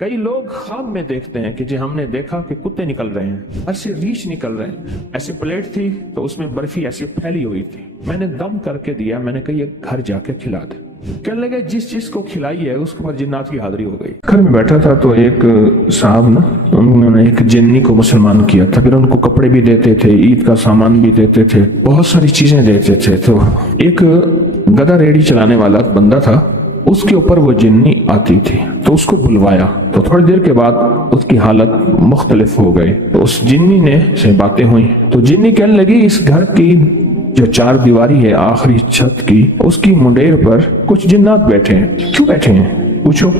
کئی لوگ خواب میں دیکھتے ہیں کہ جی ہم نے دیکھا کہ کتے نکل رہے ہیں، ایسے ریچھ نکل رہے ہیں، ایسی پلیٹ تھی تو اس میں برفی ایسی پھیلی ہوئی تھی، میں نے دم کر کے دیا، میں نے کہا یہ گھر جا کے کھلا دے۔ کہنے لگے جس چیز کو کھلائی ہے اس کے بعد جنات کی حاضری ہو گئی۔ گھر میں بیٹھا تھا تو ایک صاحب نا انہوں نے ایک جنی کو مسلمان کیا تھا، پھر ان کو کپڑے بھی دیتے تھے، عید کا سامان بھی دیتے تھے، بہت ساری چیزیں دیتے تھے۔ تو ایک گدھا ریڑھی چلانے والا بندہ تھا، اس کے اوپر وہ جنی آتی تھی تو اس کو بلوایا، تو تھوڑی دیر کے بعد اس کی حالت مختلف ہو گئی۔ تو اس جنی نے سے باتیں ہوئی تو جنی کہنے لگی اس گھر کی جو چار دیواری ہے آخری چھت کی، اس کی منڈیر پر کچھ جنات بیٹھے ہیں، کیوں بیٹھے ہیں پوچھو؟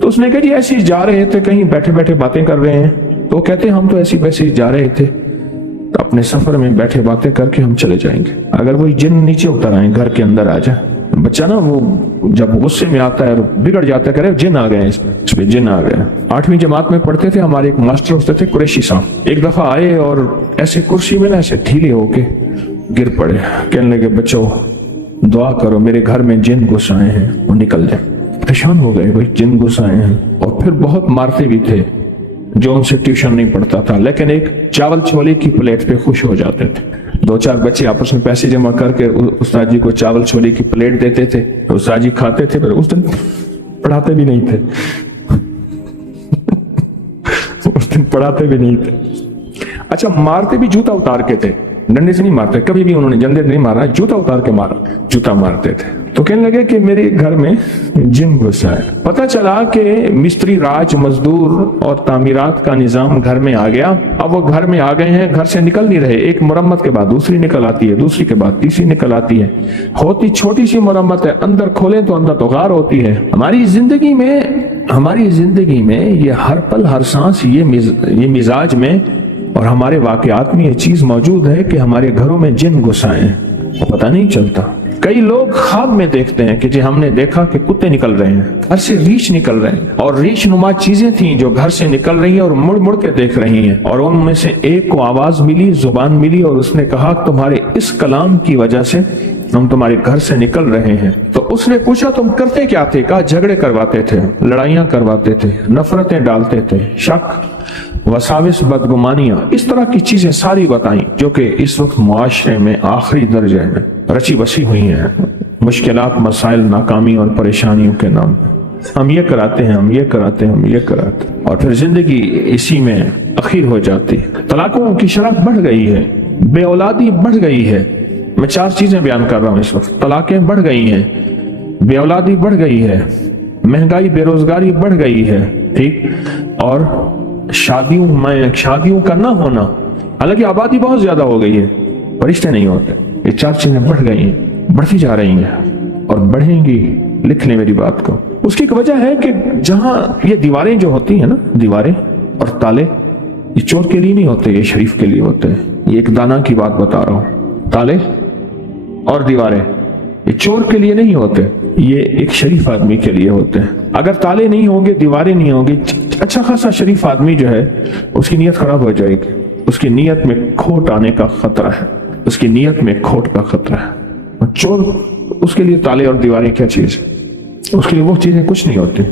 تو اس نے کہا جی ایسے ہی جا رہے تھے، کہیں بیٹھے بیٹھے باتیں کر رہے ہیں۔ تو کہتے ہم تو ایسی ویسے ہی جا رہے تھے، تو اپنے سفر میں بیٹھے باتیں کر کے ہم چلے جائیں گے، اگر وہی جن نیچے اتر آئیں گھر کے اندر آ جائے۔ بچہ نا وہ جب غصے میں آتا ہے اور بگڑ جاتا ہے، کہہ رہے جن آ گئے ہیں، اس پہ جن آ گئے۔ 8ویں جماعت میں پڑھتے تھے، ہمارے ایک ماسٹر ہوتے تھے قریشی صاحب، ایک دفعہ آئے اور ایسے کرسی میں نا ایسے ڈھیلے ہو کے گر پڑے، کہنے لگے بچوں دعا کرو میرے گھر میں جن گھس آئے ہیں، وہ نکل جائیں۔ پریشان ہو گئے، بھائی جن گھس آئے ہیں، اور پھر بہت مارتے بھی تھے جو ان سے ٹیوشن نہیں پڑھتا تھا، لیکن ایک چاول چھولے کی پلیٹ پہ خوش ہو جاتے تھے۔ 2-4 بچے آپس میں پیسے جمع کر کے استاد جی کو چاول چھولے کی پلیٹ دیتے تھے، استاد جی کھاتے تھے، پھر اس دن پڑھاتے بھی نہیں تھے اس دن پڑھاتے بھی نہیں تھے۔ اچھا مارتے بھی جوتا اتار کے تھے، ڈنڈے سے نہیں مارتے، کبھی بھی انہوں نے جندے نہیں مارا، جوتا اتار کے مارا، جوتا مارتے تھے۔ تو کہنے لگے کہ میرے گھر میں جن گھسا ہے۔ پتہ چلا کہ مستری راج مزدور اور تعمیرات کا نظام گھر میں آ گیا، اب وہ گھر میں آ گئے ہیں، گھر سے نکل نہیں رہے، ایک مرمت کے بعد دوسری نکل آتی ہے، دوسری کے بعد تیسری نکل آتی ہے، ہوتی چھوٹی سی مرمت ہے، اندر کھولیں تو اندر تو غار ہوتی ہے۔ ہماری زندگی میں یہ ہر پل ہر سانس یہ مزاج میں اور ہمارے واقعات میں یہ چیز موجود ہے کہ ہمارے گھروں میں جن گھس آئے ہیں، پتہ نہیں چلتا۔ کئی لوگ خواب میں دیکھتے ہیں کہ جی ہم نے دیکھا کہ کتے نکل رہے ہیں، گھر سے ریچھ نکل رہے ہیں، اور ریچھ نما چیزیں تھیں جو گھر سے نکل رہی ہیں اور مڑ مڑ کے دیکھ رہی ہیں، اور ان میں سے ایک کو آواز ملی، زبان ملی، اور اس نے کہا تمہارے اس کلام کی وجہ سے ہم تمہارے گھر سے نکل رہے ہیں۔ تو اس نے پوچھا تم کرتے کیا تھے؟ کہا جھگڑے کرواتے تھے، لڑائیاں کرواتے تھے، نفرتیں ڈالتے تھے، شک، وساوس، بدگمانیاں، اس طرح کی چیزیں ساری بتائیں جو کہ اس وقت معاشرے میں آخری درجے میں رچی بسی ہوئی ہیں، مشکلات، مسائل، ناکامی اور پریشانیوں کے نام پہ ہم یہ کراتے ہیں، ہم یہ کراتے ہیں، ہم یہ کراتے ہیں، اور پھر زندگی اسی میں اخیر ہو جاتی۔ طلاقوں کی شرح بڑھ گئی ہے، بے اولادی بڑھ گئی ہے۔ میں 4 چیزیں بیان کر رہا ہوں اس وقت۔ طلاقیں بڑھ گئی ہیں، بے اولادی بڑھ گئی ہے، مہنگائی، بے روزگاری بڑھ گئی ہے، ٹھیک، اور شادیوں کا نہ ہونا، حالانکہ آبادی بہت زیادہ ہو گئی ہے، فرشتے نہیں ہوتے۔ یہ 4 چیزیں بڑھ گئی ہیں، بڑھتی جا رہی ہیں اور بڑھیں گی، لکھ لیں میری بات کو۔ اس کی ایک وجہ ہے کہ جہاں یہ دیواریں جو ہوتی ہیں نا، دیواریں اور تالے، یہ چور کے لیے نہیں ہوتے، یہ شریف کے لیے ہوتے ہیں۔ یہ ایک دانا کی بات بتا رہا ہوں، تالے اور دیواریں یہ چور کے لیے نہیں ہوتے، یہ ایک شریف آدمی کے لیے ہوتے ہیں۔ اگر تالے نہیں ہوں گے، دیواریں نہیں ہوں گی، اچھا خاصا شریف آدمی جو ہے اس کی نیت خراب ہو جائے گی، اس کی نیت میں کھوٹ آنے کا خطرہ ہے، اس کی نیت میں کھوٹ کا خطرہ ہے۔ چور اس کے لیے تالے اور دیواریں کیا چیز ہے؟ اس کے لیے وہ چیزیں کچھ نہیں ہوتی۔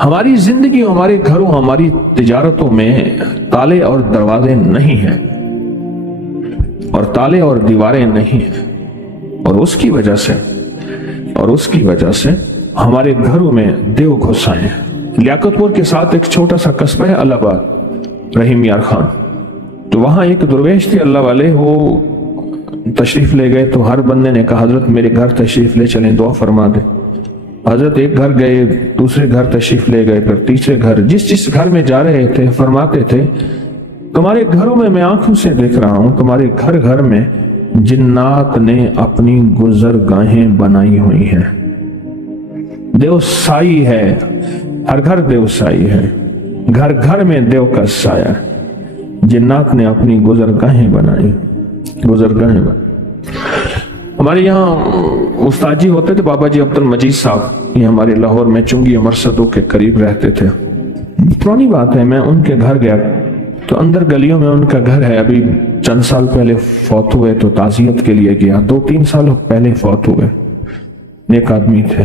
ہماری زندگی، ہمارے گھروں، ہماری تجارتوں میں تالے اور دروازے نہیں ہیں، اور تالے اور دیواریں نہیں ہیں، اور اس کی وجہ سے ہمارے گھروں میں دیو گھس آئے ہیں۔ لیاقت پور کے ساتھ ایک چھوٹا سا قصبہ ہے الہ آباد، رحیم یار خان، تو وہاں ایک درویش تھے اللہ والے، وہ تشریف لے گئے تو ہر بندے نے کہا حضرت میرے گھر تشریف لے چلیں، دعا فرما دیں۔ حضرت ایک گھر گئے، دوسرے گھر تشریف لے گئے، پھر تیسرے گھر، جس گھر میں جا رہے تھے فرماتے تھے تمہارے گھروں میں آنکھوں سے دیکھ رہا ہوں، تمہارے گھر میں جنات نے اپنی گزرگاہیں بنائی ہوئی ہیں، دیو سائی ہے، ہر گھر دیو سائی ہے، گھر میں دیو کا سایہ، جنات نے اپنی گزرگاہیں بنائی۔ ہمارے یہاں استاد جی ہوتے تھے بابا جی عبد المجید صاحب، یہ ہمارے لاہور میں چنگی عمر صدو کے قریب رہتے تھے۔ پرانی بات ہے، میں ان کے گھر گیا تو اندر گلیوں میں ان کا گھر ہے، ابھی چند سال پہلے فوت ہوئے تو تعزیت کے لیے گیا، 2-3 سال پہلے فوت ہوئے، نیک آدمی تھے،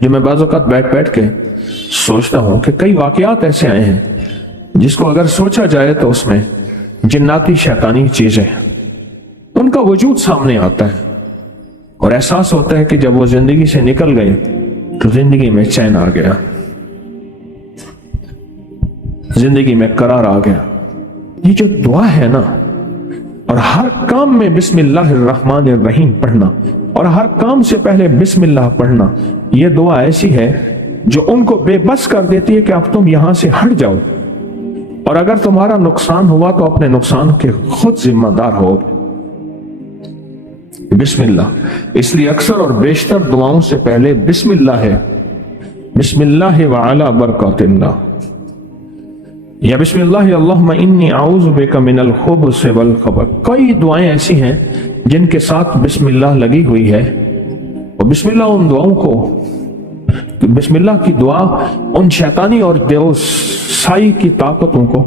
جو میں بعض اوقات بیٹھ بیٹھ کے سوچتا ہوں کہ کئی واقعات ایسے آئے ہیں جس کو اگر سوچا جائے تو اس میں جناتی شیطانی چیزیں ان کا وجود سامنے آتا ہے اور احساس ہوتا ہے کہ جب وہ زندگی سے نکل گئی تو زندگی میں چین آ گیا، زندگی میں قرار آ گیا۔ یہ جو دعا ہے نا، اور ہر کام میں بسم اللہ الرحمن الرحیم پڑھنا اور ہر کام سے پہلے بسم اللہ پڑھنا، یہ دعا ایسی ہے جو ان کو بے بس کر دیتی ہے کہ اب تم یہاں سے ہٹ جاؤ، اور اگر تمہارا نقصان ہوا تو اپنے نقصان کے خود ذمہ دار ہو۔ بسم اللہ، اس لیے اکثر اور بیشتر دعاؤں سے پہلے بسم اللہ ہے، بسم اللہ وعلی برکات اللہ، یا بسم اللہ اللہم انی اعوذ بک من الخبث والخبث۔ کئی دعائیں ایسی ہیں جن کے ساتھ بسم اللہ لگی ہوئی ہے، اور بسم اللہ ان دعاؤں کو، بسم اللہ کی دعا ان شیطانی اور دیوسائی کی طاقتوں کو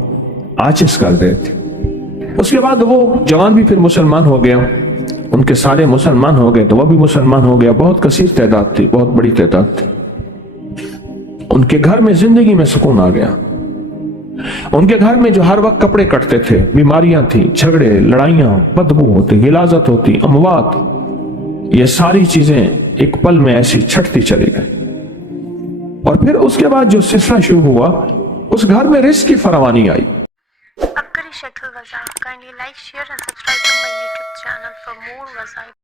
عاجز کر دیتی۔ اس کے بعد وہ جوان بھی پھر مسلمان ہو گیا، ان کے سارے مسلمان ہو گئے تو وہ بھی مسلمان ہو گیا، بہت کثیر تعداد تھی، بہت بڑی تعداد تھی۔ ان کے گھر میں زندگی میں سکون آ گیا۔ ان کے گھر میں جو ہر وقت کپڑے کٹتے تھے، بیماریاں تھیں، جھگڑے، لڑائیاں، بدبو ہوتی، غلاظت ہوتی، اموات، یہ ساری چیزیں ایک پل میں ایسی چھٹتی چلی گئی۔ اور پھر اس کے بعد جو سلسلہ شروع ہوا، اس گھر میں رزق کی فراوانی آئی۔ Kindly like, share and subscribe to my YouTube channel for more وظائف